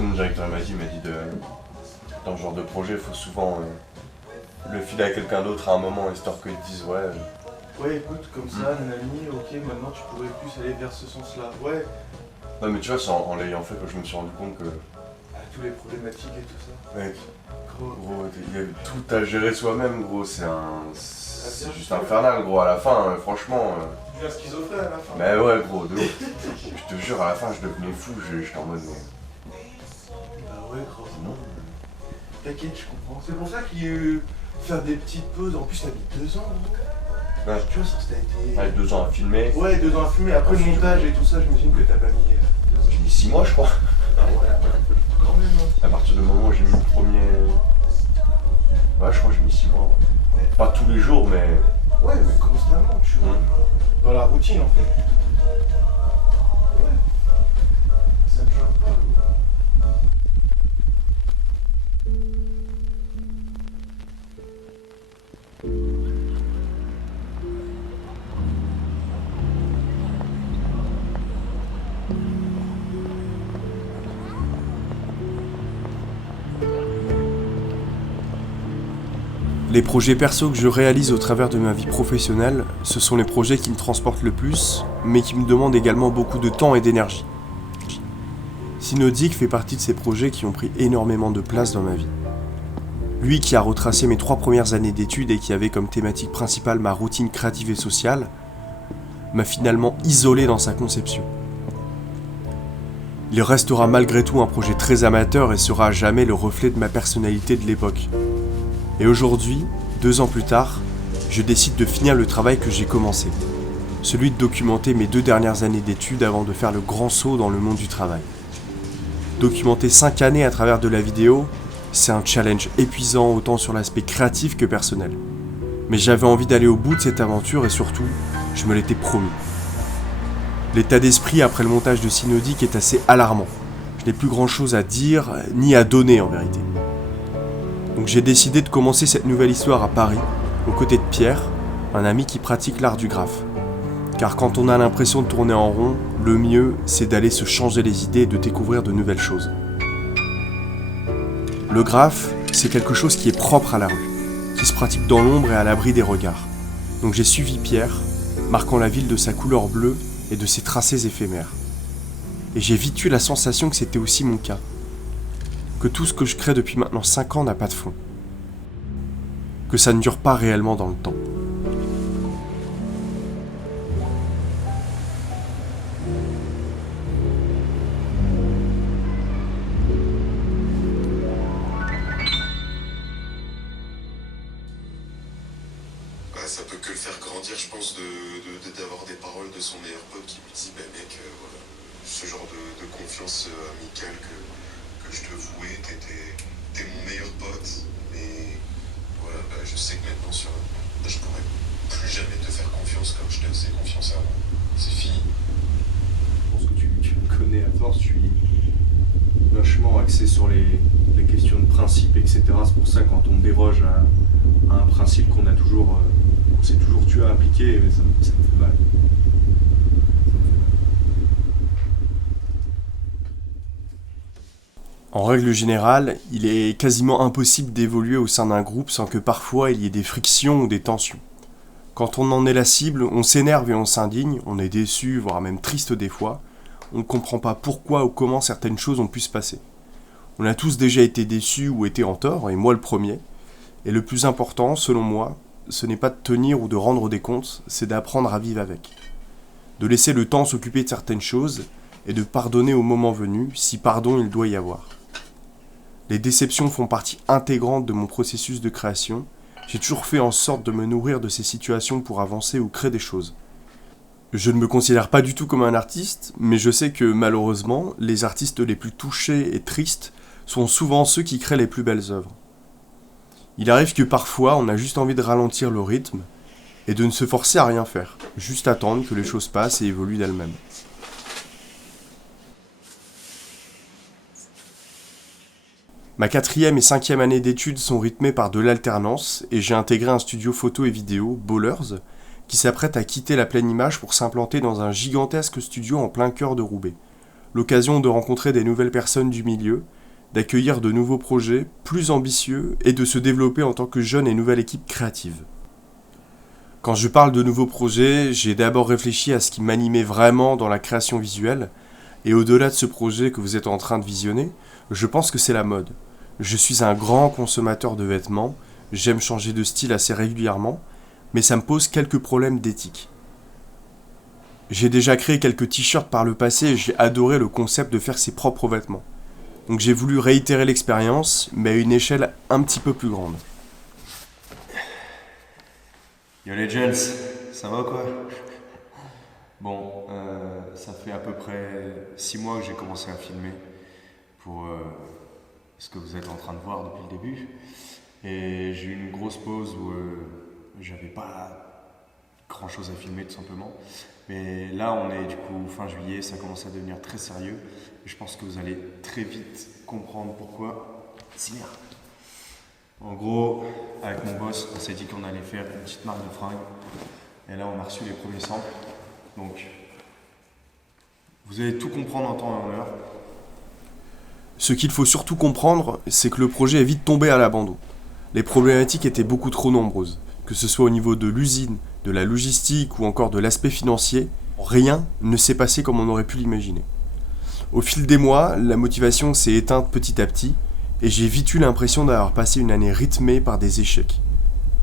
que mon directeur m'a dit dans ce genre de projet, il faut souvent le filer à quelqu'un d'autre à un moment, histoire qu'ils te disent ouais. Ouais, écoute, comme ça, Nani, ok, maintenant tu pourrais plus aller vers ce sens-là. Ouais. Non mais tu vois, c'est en l'ayant fait que je me suis rendu compte que... Tous les problématiques et tout ça. Mec, gros, il y a tout à gérer soi-même, gros, c'est juste infernal, gros, à la fin, franchement... Tu deviens schizophrène à la fin. Mais ouais, gros, de ouf. Je te jure, à la fin, je devenais fou, j'étais en mode... Bah ouais, gros. Non. T'inquiète, je comprends. C'est pour ça qu'il y a eu faire des petites pauses. En plus, t'as mis 2 ans, gros. Ouais. Tu vois, ça a été... Avec 2 ans à filmer. Ouais, 2 ans à filmer. Après le montage et tout ça, j'imagine que t'as pas mis... J'ai mis 6 mois, je crois. Ah ouais, quand même, hein. À partir du moment où j'ai mis le premier... Ouais, je crois que j'ai mis 6 mois, ouais. Pas tous les jours, mais... Ouais, mais constamment, tu vois. Dans la routine, en fait. Ouais. Ça me choque pas, gros. Les projets perso que je réalise au travers de ma vie professionnelle, ce sont les projets qui me transportent le plus, mais qui me demandent également beaucoup de temps et d'énergie. Synodic fait partie de ces projets qui ont pris énormément de place dans ma vie. Lui qui a retracé mes 3 premières années d'études et qui avait comme thématique principale ma routine créative et sociale, m'a finalement isolé dans sa conception. Il restera malgré tout un projet très amateur et sera à jamais le reflet de ma personnalité de l'époque. Et aujourd'hui, 2 ans plus tard, je décide de finir le travail que j'ai commencé, celui de documenter mes 2 dernières années d'études avant de faire le grand saut dans le monde du travail. Documenter 5 années à travers de la vidéo, c'est un challenge épuisant autant sur l'aspect créatif que personnel. Mais j'avais envie d'aller au bout de cette aventure et surtout, je me l'étais promis. L'état d'esprit après le montage de Synodic est assez alarmant. Je n'ai plus grand chose à dire, ni à donner en vérité. Donc j'ai décidé de commencer cette nouvelle histoire à Paris, aux côtés de Pierre, un ami qui pratique l'art du graphe. Car quand on a l'impression de tourner en rond, le mieux, c'est d'aller se changer les idées et de découvrir de nouvelles choses. Le graphe, c'est quelque chose qui est propre à la rue, qui se pratique dans l'ombre et à l'abri des regards. Donc j'ai suivi Pierre, marquant la ville de sa couleur bleue et de ses tracés éphémères. Et j'ai vite eu la sensation que c'était aussi mon cas. Que tout ce que je crée depuis maintenant 5 ans n'a pas de fond. Que ça ne dure pas réellement dans le temps. Ça peut que le faire grandir, je pense, d'avoir des paroles de son meilleur pote qui lui dit, bah mec, voilà, ce genre de confiance amicale que je te vouais, t'es mon meilleur pote, mais voilà, bah, je sais que maintenant je pourrais plus jamais te faire confiance comme je te faisais confiance avant. C'est fini. Je pense que tu me connais à force, je suis vachement axé sur les questions de principe, etc. C'est pour ça que quand on déroge à un principe qu'on s'est toujours tué à appliquer, ça me fait mal. En règle générale, il est quasiment impossible d'évoluer au sein d'un groupe sans que parfois il y ait des frictions ou des tensions. Quand on en est la cible, on s'énerve et on s'indigne, on est déçu, voire même triste des fois. On ne comprend pas pourquoi ou comment certaines choses ont pu se passer. On a tous déjà été déçus ou été en tort, et moi le premier. Et le plus important, selon moi, ce n'est pas de tenir ou de rendre des comptes, c'est d'apprendre à vivre avec. De laisser le temps s'occuper de certaines choses, et de pardonner au moment venu, si pardon il doit y avoir. Les déceptions font partie intégrante de mon processus de création. J'ai toujours fait en sorte de me nourrir de ces situations pour avancer ou créer des choses. Je ne me considère pas du tout comme un artiste, mais je sais que malheureusement, les artistes les plus touchés et tristes sont souvent ceux qui créent les plus belles œuvres. Il arrive que parfois, on a juste envie de ralentir le rythme et de ne se forcer à rien faire, juste attendre que les choses passent et évoluent d'elles-mêmes. Ma 4e et 5e année d'études sont rythmées par de l'alternance et j'ai intégré un studio photo et vidéo, Ballers, qui s'apprête à quitter la pleine image pour s'implanter dans un gigantesque studio en plein cœur de Roubaix, l'occasion de rencontrer des nouvelles personnes du milieu, d'accueillir de nouveaux projets plus ambitieux et de se développer en tant que jeune et nouvelle équipe créative. Quand je parle de nouveaux projets, j'ai d'abord réfléchi à ce qui m'animait vraiment dans la création visuelle, et au-delà de ce projet que vous êtes en train de visionner, je pense que c'est la mode. Je suis un grand consommateur de vêtements, j'aime changer de style assez régulièrement, mais ça me pose quelques problèmes d'éthique. J'ai déjà créé quelques t-shirts par le passé et j'ai adoré le concept de faire ses propres vêtements. Donc j'ai voulu réitérer l'expérience, mais à une échelle un petit peu plus grande. Yo les gents, ça va ou quoi? Bon, ça fait à peu près 6 mois que j'ai commencé à filmer pour ce que vous êtes en train de voir depuis le début. Et j'ai eu une grosse pause où j'avais pas grand chose à filmer tout simplement. Mais là on est du coup fin juillet, ça commence à devenir très sérieux. Et je pense que vous allez très vite comprendre pourquoi. C'est merde. En gros, avec mon boss, on s'est dit qu'on allait faire une petite marque de fringues. Et là, on a reçu les premiers samples. Donc, vous allez tout comprendre en temps et en heure. Ce qu'il faut surtout comprendre, c'est que le projet est vite tombé à l'abandon. Les problématiques étaient beaucoup trop nombreuses. Que ce soit au niveau de l'usine, de la logistique ou encore de l'aspect financier, rien ne s'est passé comme on aurait pu l'imaginer. Au fil des mois, la motivation s'est éteinte petit à petit, et j'ai vite eu l'impression d'avoir passé une année rythmée par des échecs.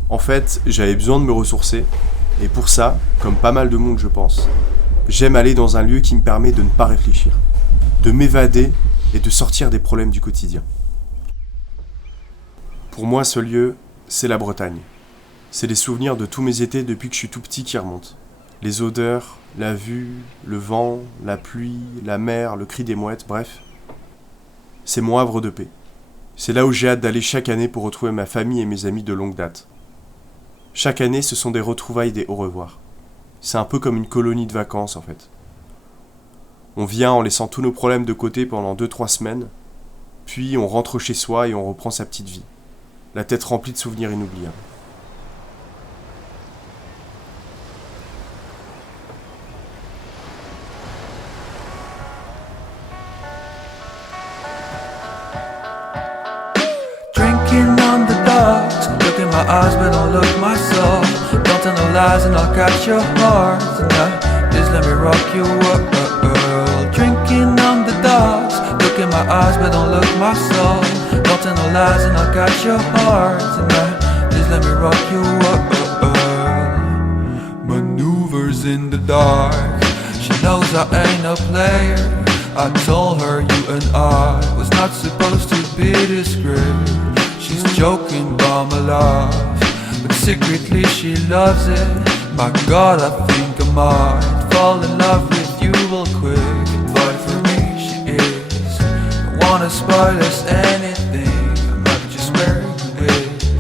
En fait, j'avais besoin de me ressourcer, et pour ça, comme pas mal de monde je pense, j'aime aller dans un lieu qui me permet de ne pas réfléchir, de m'évader et de sortir des problèmes du quotidien. Pour moi, ce lieu, c'est la Bretagne. C'est les souvenirs de tous mes étés depuis que je suis tout petit qui remontent. Les odeurs, la vue, le vent, la pluie, la mer, le cri des mouettes, bref. C'est mon havre de paix. C'est là où j'ai hâte d'aller chaque année pour retrouver ma famille et mes amis de longue date. Chaque année, ce sont des retrouvailles, des au revoir. C'est un peu comme une colonie de vacances en fait. On vient en laissant tous nos problèmes de côté pendant 2-3 semaines, puis on rentre chez soi et on reprend sa petite vie. La tête remplie de souvenirs inoubliables. Drinking on the docks, look in my eyes but don't look my soul. Don't tell no lies and I'll catch your heart tonight. Just let me rock you up, Drinking on the docks, look in my eyes but don't look my soul. Don't tell no lies and I'll catch your heart tonight. Just let me rock you up, Maneuvers in the dark, she knows I ain't a player. I told her you and I was not supposed to be discreet. She's joking about my love, but secretly she loves it. My God, I think I might fall in love with you real quick. But for me she is, don't wanna spoil us anything. I might be just where you is,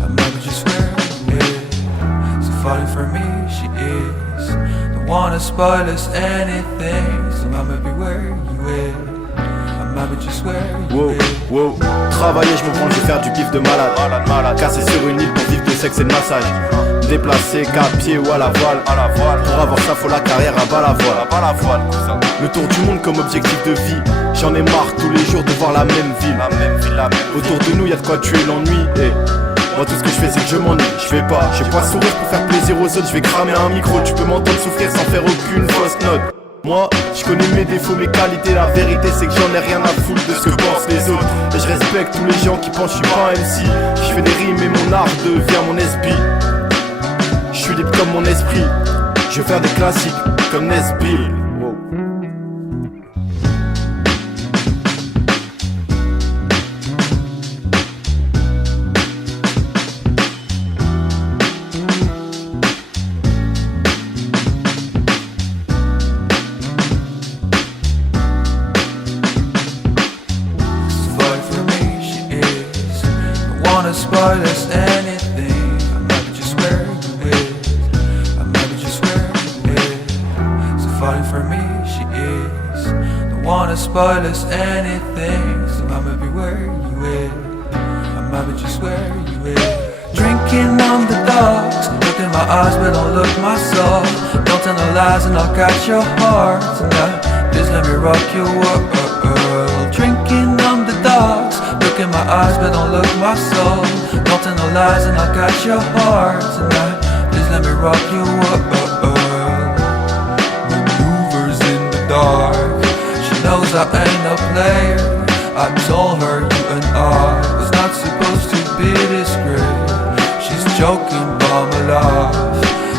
I might be just where you is. So falling for me she is, don't wanna spoil us anything. So I might be where you is, I might be just where you is. Wow, travailler, je me prends, je vais faire du bif de malade. Casser sur une île pour vivre de sexe et de massage. Déplacer, qu'à pied ou à la voile. Pour avoir ça, faut la carrière à bas la voile. Le tour du monde comme objectif de vie. J'en ai marre tous les jours de voir la même ville. Autour de nous, y'a de quoi tuer l'ennui. Moi, tout ce que je fais, c'est que je m'ennuie. Je vais pas sourire pour faire plaisir aux autres. Je vais cramer un micro. Tu peux m'entendre souffrir sans faire aucune fausse note. Moi, je connais mes défauts, mes qualités. La vérité, c'est que j'en ai rien à foutre de ce que pensent les autres. Et je respecte tous les gens qui pensent que je suis pas un MC. Je fais des rimes et mon art devient mon esprit. Je suis libre comme mon esprit. Je vais faire des classiques comme Nesbill. Wow. Spoil us anything. I might be just where you is, I might be just where you is. So falling for me she is, don't wanna spoil us anything. So I might be where you is, I might be just where you is. Drinking on the docks, look in my eyes but don't look my soul. Don't tell no lies and I'll catch your heart tonight. Please let me rock your world. Drinking on the docks. Look in my eyes but don't look my soul. Don't tell no lies and I'll catch your heart tonight. Please let me rock your world. Maneuvers in the dark. She knows I ain't no player. I told her you and I was not supposed to be discreet. She's joking about my love,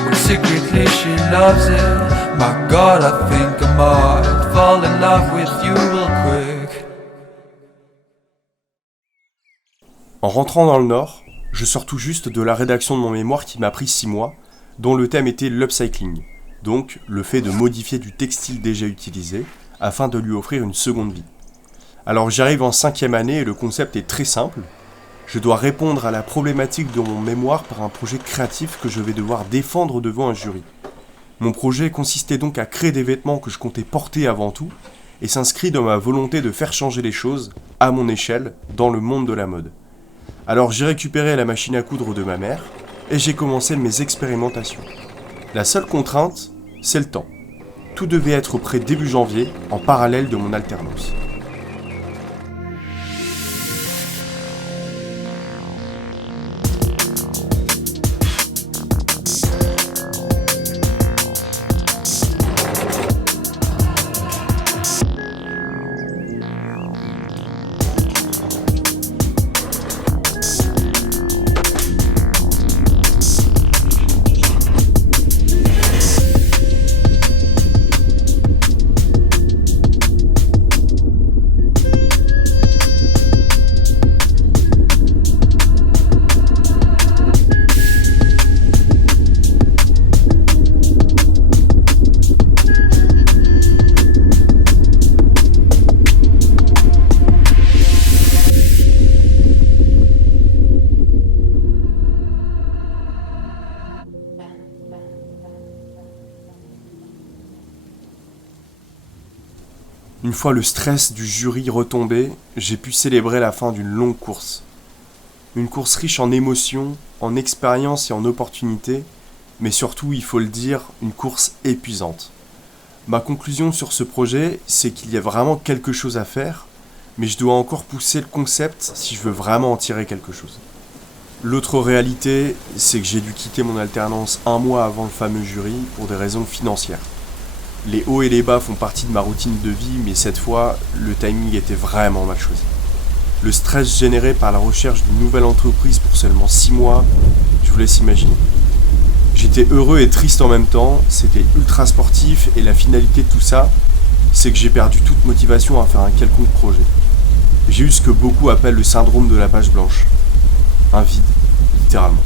when secretly she loves it. My God, I think I might fall in love with you real quick. En rentrant dans le Nord, je sors tout juste de la rédaction de mon mémoire qui m'a pris 6 mois, dont le thème était l'upcycling, donc le fait de modifier du textile déjà utilisé afin de lui offrir une seconde vie. Alors j'arrive en 5e année et le concept est très simple. Je dois répondre à la problématique de mon mémoire par un projet créatif que je vais devoir défendre devant un jury. Mon projet consistait donc à créer des vêtements que je comptais porter avant tout et s'inscrit dans ma volonté de faire changer les choses, à mon échelle, dans le monde de la mode. Alors j'ai récupéré la machine à coudre de ma mère et j'ai commencé mes expérimentations. La seule contrainte, c'est le temps. Tout devait être prêt début janvier, en parallèle de mon alternance. Une fois le stress du jury retombé, j'ai pu célébrer la fin d'une longue course. Une course riche en émotions, en expériences et en opportunités, mais surtout, il faut le dire, une course épuisante. Ma conclusion sur ce projet, c'est qu'il y a vraiment quelque chose à faire, mais je dois encore pousser le concept si je veux vraiment en tirer quelque chose. L'autre réalité, c'est que j'ai dû quitter mon alternance 1 mois avant le fameux jury pour des raisons financières. Les hauts et les bas font partie de ma routine de vie, mais cette fois, le timing était vraiment mal choisi. Le stress généré par la recherche d'une nouvelle entreprise pour seulement 6 mois, je vous laisse imaginer. J'étais heureux et triste en même temps, c'était ultra sportif et la finalité de tout ça, c'est que j'ai perdu toute motivation à faire un quelconque projet. J'ai eu ce que beaucoup appellent le syndrome de la page blanche. Un vide, littéralement.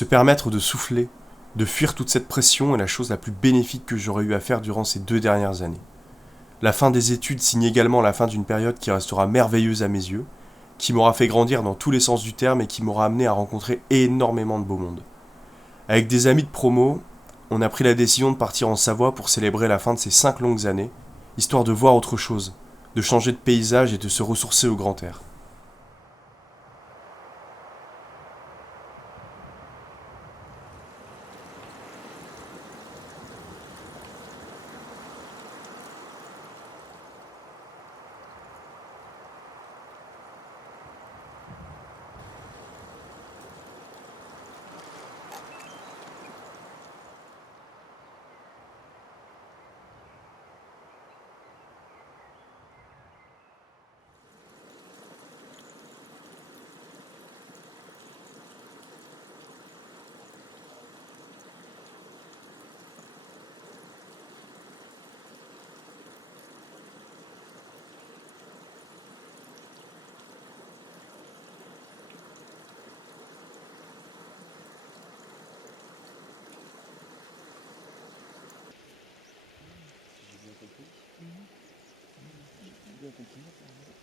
Se permettre de souffler, de fuir toute cette pression est la chose la plus bénéfique que j'aurais eu à faire durant ces 2 dernières années. La fin des études signe également la fin d'une période qui restera merveilleuse à mes yeux, qui m'aura fait grandir dans tous les sens du terme et qui m'aura amené à rencontrer énormément de beau monde. Avec des amis de promo, on a pris la décision de partir en Savoie pour célébrer la fin de ces 5 longues années, histoire de voir autre chose, de changer de paysage et de se ressourcer au grand air.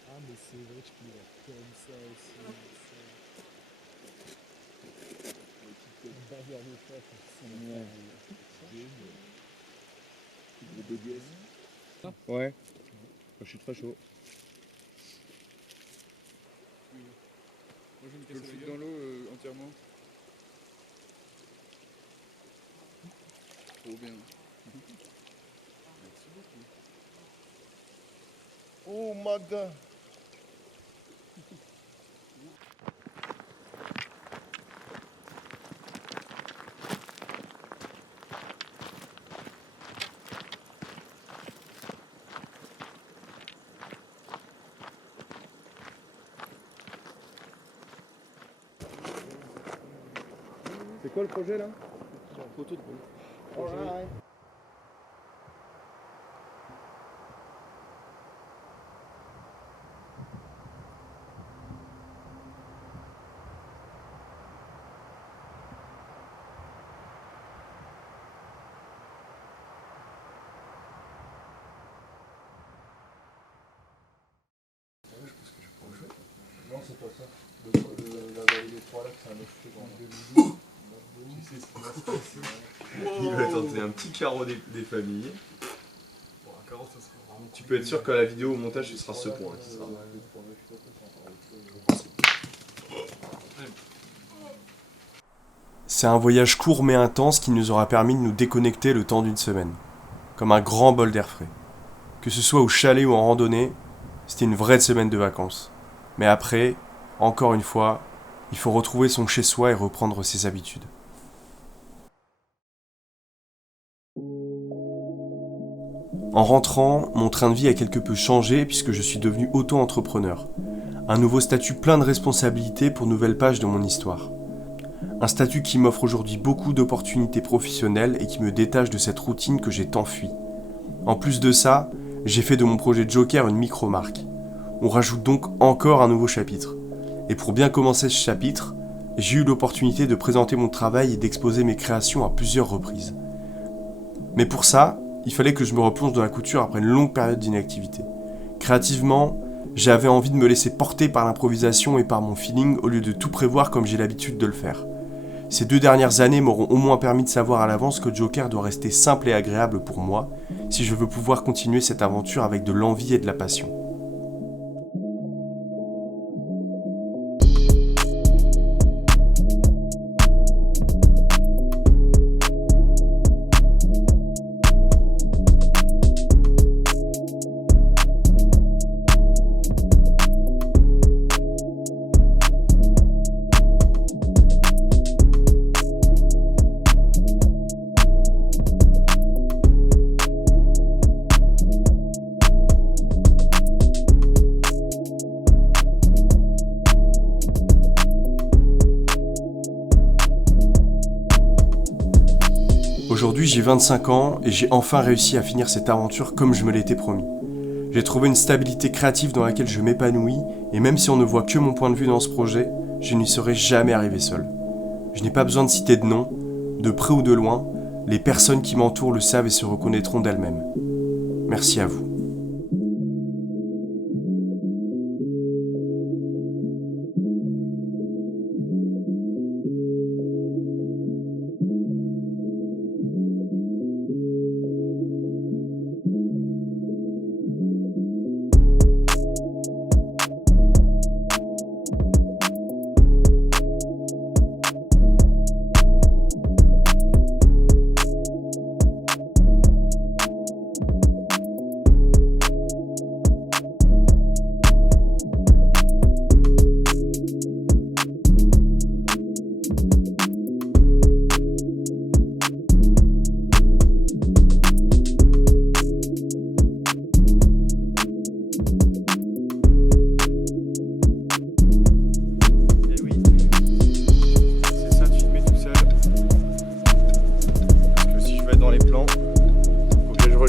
Ah, mais c'est vrai que je peux voir comme ça aussi. Une petite barrière de face. Ouais. Je suis très chaud. Moi je vais me casser le foutre dans l'eau entièrement. Trop bien. Merci beaucoup. Oh my god. C'est quoi le projet là? Photo de groupe. Alright. Non, c'est pas ça. La vallée des Trois Lacs, c'est un autre truc. Tu sais ce qui va se passer. Il va tenter un petit carreau des familles. Bon, un carreau, ça sera vraiment. Tu peux être sûr qu'à la vidéo au montage, ce sera ce point qui sera. C'est un voyage court mais intense qui nous aura permis de nous déconnecter le temps d'une semaine. Comme un grand bol d'air frais. Que ce soit au chalet ou en randonnée, c'était une vraie semaine de vacances. Mais après, encore une fois, il faut retrouver son chez-soi et reprendre ses habitudes. En rentrant, mon train de vie a quelque peu changé puisque je suis devenu auto-entrepreneur. Un nouveau statut plein de responsabilités pour nouvelle page de mon histoire. Un statut qui m'offre aujourd'hui beaucoup d'opportunités professionnelles et qui me détache de cette routine que j'ai tant fui. En plus de ça, j'ai fait de mon projet Joker une micro-marque. On rajoute donc encore un nouveau chapitre. Et pour bien commencer ce chapitre, j'ai eu l'opportunité de présenter mon travail et d'exposer mes créations à plusieurs reprises. Mais pour ça, il fallait que je me replonge dans la couture après une longue période d'inactivité. Créativement, j'avais envie de me laisser porter par l'improvisation et par mon feeling au lieu de tout prévoir comme j'ai l'habitude de le faire. Ces 2 dernières années m'auront au moins permis de savoir à l'avance que Joker doit rester simple et agréable pour moi si je veux pouvoir continuer cette aventure avec de l'envie et de la passion. Aujourd'hui, j'ai 25 ans et j'ai enfin réussi à finir cette aventure comme je me l'étais promis. J'ai trouvé une stabilité créative dans laquelle je m'épanouis et même si on ne voit que mon point de vue dans ce projet, je n'y serai jamais arrivé seul. Je n'ai pas besoin de citer de nom, de près ou de loin, les personnes qui m'entourent le savent et se reconnaîtront d'elles-mêmes. Merci à vous.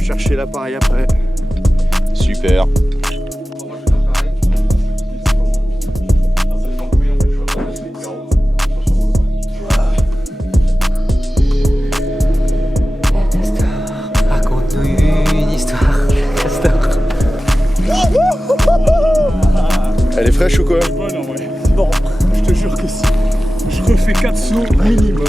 Chercher l'appareil après. Super. Raconte-nous une histoire, Castor. Elle est fraîche ou quoi? Bonne en vrai. Bon, je te jure que si. Je refais 4 sauts minimum.